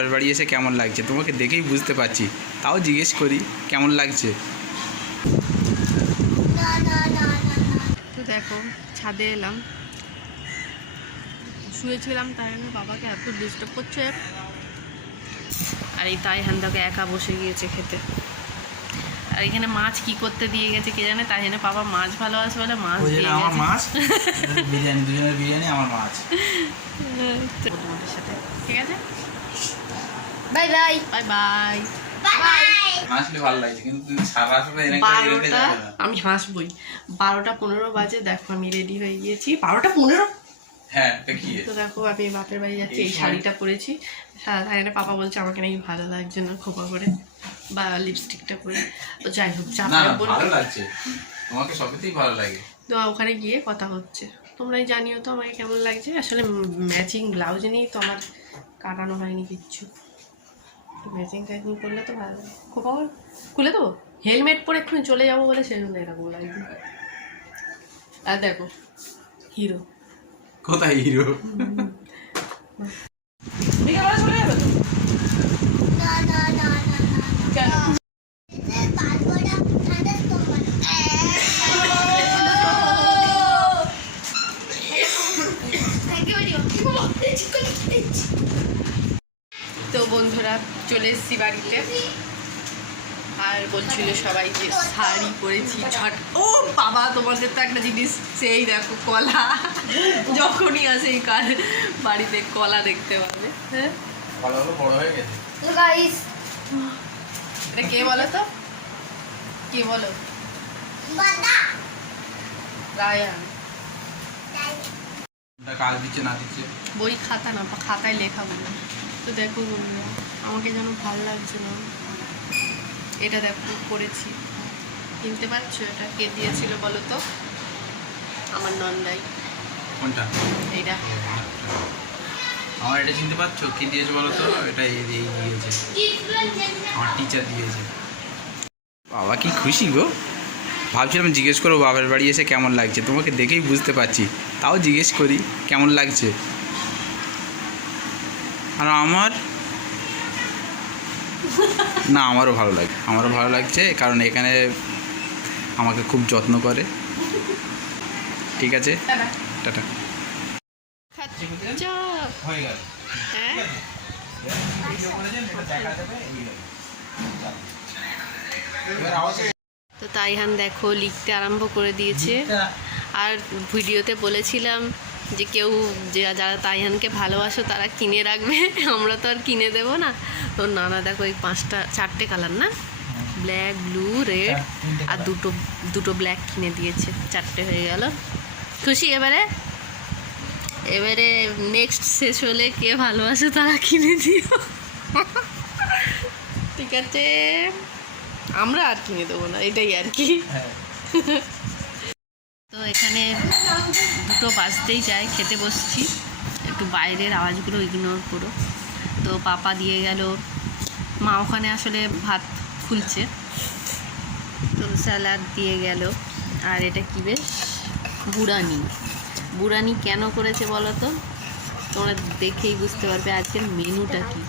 বাপের বাড়ি এসে কেমন লাগছে? তোমাকে দেখেই বুঝতে পারছি। তাও জিজ্ঞেস করি কেমন লাগছে? তো দেখো ছাদে এলাম। শুয়েছিলাম তাই জন্য বাবাকে এত ডিস্টার্ব করছে। আর এই তাই হান্দাকে একা বসে গিয়েছে খেতে। আর এখানে মাছ কি করতে দিয়ে গেছে কে জানে? তাই জন্য বাবা মাছ ভালোবাসে বলে মাছ দিয়ে গেছে আমার মাছ? বিরিয়ানি দুজনের বিরিয়ানি আমার মাছ। ঠিক আছে? বাই বাই বাই বাই আমি হাসবই। বারোটা পনেরো বাজে দেখো আমি রেডি হয়ে গিয়েছি। বারোটা পনেরো? হ্যাঁ তো দেখো আমি বাপের বাড়ি যাচ্ছি এই শাড়িটা পরেছি। সারা পাপা বলছে আমাকে নাকি ভালো লাগছে না খোপা করে বা লিপস্টিকটা পরে। তো যাই হোক ভালো লাগছে। তোমাকে সবেতেই ভালো লাগে। তো ওখানে গিয়ে কথা হচ্ছে। তোমরাই জানিও তো আমাকে কেমন লাগছে। আসলে ম্যাচিং ব্লাউজ নিয়েই তো আমার কাটানো হয়নি কিচ্ছু। ম্যাচিং ট্যাচিং করলে তো ভালো। খুব খোপা খুলে দেবো? হেলমেট পরে এক্ষুনি চলে যাব বলে সেই জন্য এরকম লাগছে আর দেখো হিরো কোথায় হিরো বিকেলবেলা চলে যাবে তো বন্ধুরা চলে এসেছি বাড়িতে। আর বলছিল সবাই যে শাড়ি পরেছি ছট ও বাবা তোমাদের তো একটা জিনিস সেই দেখো কলা। যখনই আসে এই কার বাড়িতে কলা দেখতে পাবে হ্যাঁ? ভালো বড় হয়ে গেছে। গাইস এটা কে বলো তো? কে বলো? রায়ান। কাজ দিচ্ছে না দিচ্ছে। বই খাতা না খাতায় লেখা বলে। তো দেখো বন্ধুরা আমাকে যেন ভালো লাগছে না। এটা দেখো করেছি। কিনতে পারছ? এটা কে দিয়েছিল বলো তো? আমার নন্দাই। কোনটা? এইটা। আমার এটা চিনতে পারছ? কি দিয়েছে বলো তো? এটা এই দিয়েছে। আমার টিচার দিয়েছে। বাবা কি খুশি গো। ভাবছিলাম জিজ্ঞেস করব বাবার বাড়ি এসে কেমন লাগছে? তোমাকে দেখেই বুঝতে পারছি। তাও জিজ্ঞেস করি কেমন লাগছে? আর আমার? না আমারও ভালো লাগে। আমারও ভালো লাগছে কারণ এখানে আমাকে খুব যত্ন করে। ঠিক আছে? টাটা। হয়ে গেল। হ্যাঁ? তো তাইহান দেখো লিখতে আরম্ভ করে দিয়েছে। আর ভিডিওতে বলেছিলাম যে কেউ যে যারা তাইহানকে ভালোবাসো তারা কিনে রাখবে। আমরা তো আর কিনে দেবো না। তো নানা দেখো এই পাঁচটা চারটে কালার না? ব্ল্যাক ব্লু রেড আর দুটো দুটো ব্ল্যাক কিনে দিয়েছে। চারটে হয়ে গেল। খুশি? এবারে? এবারে নেক্সট শেষ হলে কে ভালোবাসে তারা কিনে দিও। ঠিক আছে। আমরা আর কিনে দেবো না এটাই আর কি। তো এখানে দুটো বাজতেই যায়, খেতে বসছি। একটু বাইরের আওয়াজগুলো ইগনোর করো। তো পাপা দিয়ে গেল। মা ওখানে আসলে ভাত খুলছে। তো স্যালাড দিয়ে গেল। আর এটা কী বেশ? বুড়ানি। বুড়ানি কেন করেছে বলো তো? তোমরা দেখেই বুঝতে পারবে আজকের মেনুটা কি।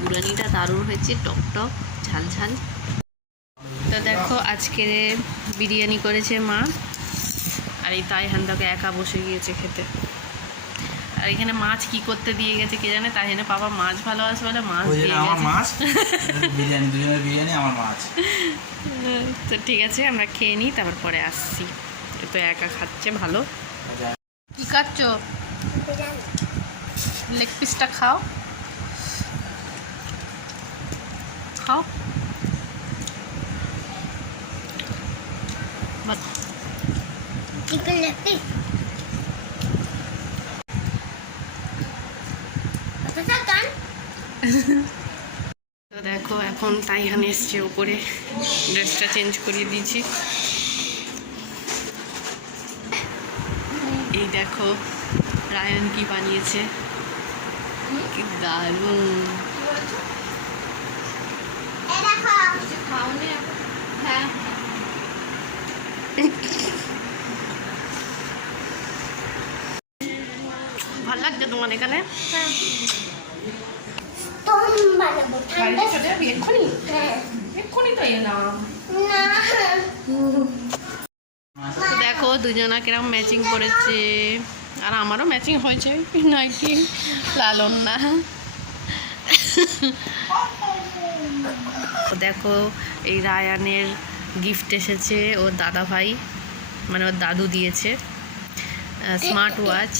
বুড়ানিটা দারুণ হয়েছে, টক টক, ঝাল ঝাল। তো দেখো আজকে বিরিয়ানি করেছে মা। আর এই তাই হান্দাকে একা বসে গিয়েছে খেতে। আর এখানে মাছ কি করতে দিয়ে গেছে কে জানে? তাই জন্য বাবা মাছ ভালোবাসে বলে মাছ দিয়ে আমার মাছ? বিরিয়ানি দুজনের বিরিয়ানি আমার মাছ। তো ঠিক আছে আমরা খেয়ে নিই তারপর পরে আসছি। তো একা খাচ্ছে ভালো। কি খাচ্ছ? লেগ পিসটা খাও। খাও। আচ্ছা গান তো দেখো এখন তাইহান এসছে উপরে। ড্রেসটা চেঞ্জ করিয়ে দিয়েছি। এই দেখো রায়ন কি বানিয়েছে? কি দারুণ। এই হ্যাঁ ভালো লাগছে তোমার এখানে তো বম বানাবো ঠান্ডা এক্ষুনি হ্যাঁ। এক্ষুনি তো এলাম না তো দেখো, দুজনা কিরম ম্যাচিং করেছে। আর আমারও ম্যাচিং হয়েছে নাইটি লালন না। দেখো, এই রায়ানের গিফট এসেছে ওর দাদা ভাই মানে ওর দাদু দিয়েছে স্মার্ট ওয়াচ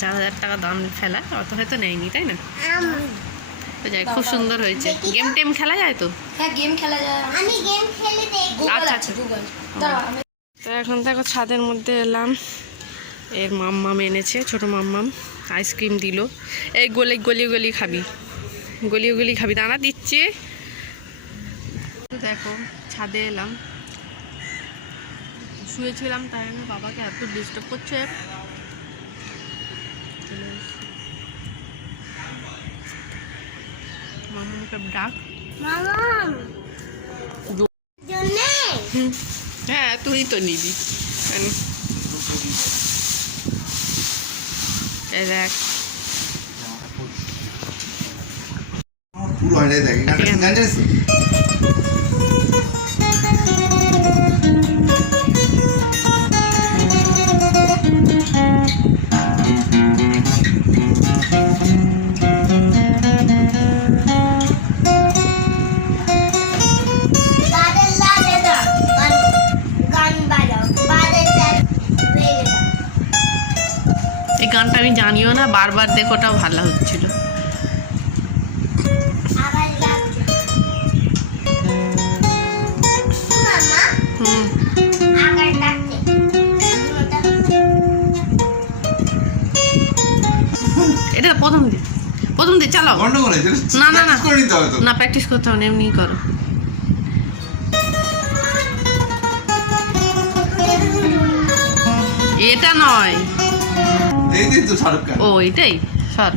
চার হাজার টাকা দাম ফেলা অত হয়তো নেয়নি তাই না? তো যাই খুব সুন্দর হয়েছে। গেম টেম খেলা যায় তো? হ্যাঁ গেম খেলা যায়। আমি গেম খেলে আচ্ছা, আচ্ছা। গুগল তো এখন দেখো ছাদের মধ্যে এলাম। এর মাম্মাম এনেছে ছোট মাম্মাম। আইসক্রিম দিল। এই গলে গলিয়ে গলিয়ে খাবি। গলিয়ে গলিয়ে খাবি। দানা দিচ্ছে। তো দেখো ছাদে এলাম। শুয়েছিলাম তাই আমি বাবাকে এত ডিস্টার্ব করছে। মামাকে ডাক হ্যাঁ তুই তো নিবি? দেখ। ফুল দেখ। গানটা আমি জানিও না বারবার দেখে ওটাও ভালো হচ্ছিল এটা প্রথম দিন। প্রথম দিন চালাও। না, না, না। না প্র্যাকটিস করতে হবে না এমনি করো। এটা নয়। এই তো শাহরুখ খান। ও এটাই সর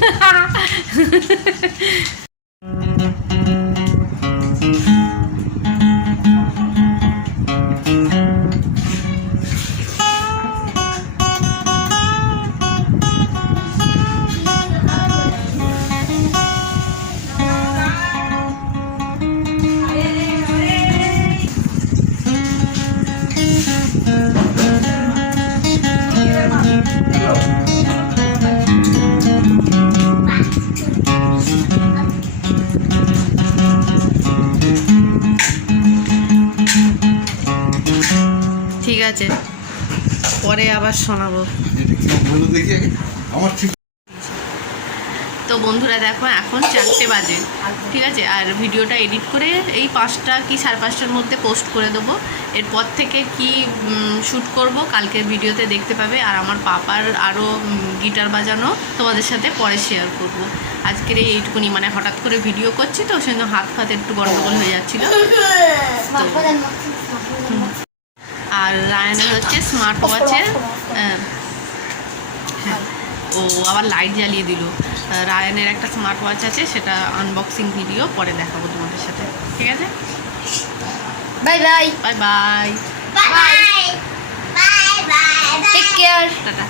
Ha ha ha! আছে। পরে আবার শোনাবো। তো বন্ধুরা দেখো এখন চারটে বাজে ঠিক আছে? আর ভিডিওটা এডিট করে এই পাঁচটা কি সাড়ে পাঁচটার মধ্যে পোস্ট করে দেবো। এরপর থেকে কি শ্যুট করব কালকের ভিডিওতে দেখতে পাবে। আর আমার পাপার আরও গিটার বাজানো তোমাদের সাথে পরে শেয়ার করব। আজকের এই এইটুকুনি মানে হঠাৎ করে ভিডিও করছি তো সেজন্য হাত ফাত একটু গন্ডগোল হয়ে যাচ্ছিল। আর রায়নের হচ্ছে স্মার্ট ওয়াচে হ্যাঁ। ও আবার লাইট জ্বালিয়ে দিল। রায়নের একটা স্মার্ট ওয়াচ আছে সেটা আনবক্সিং ভিডিও পরে দেখাবো তোমাদের সাথে। ঠিক আছে? Bye bye bye bye bye bye bye take care tata.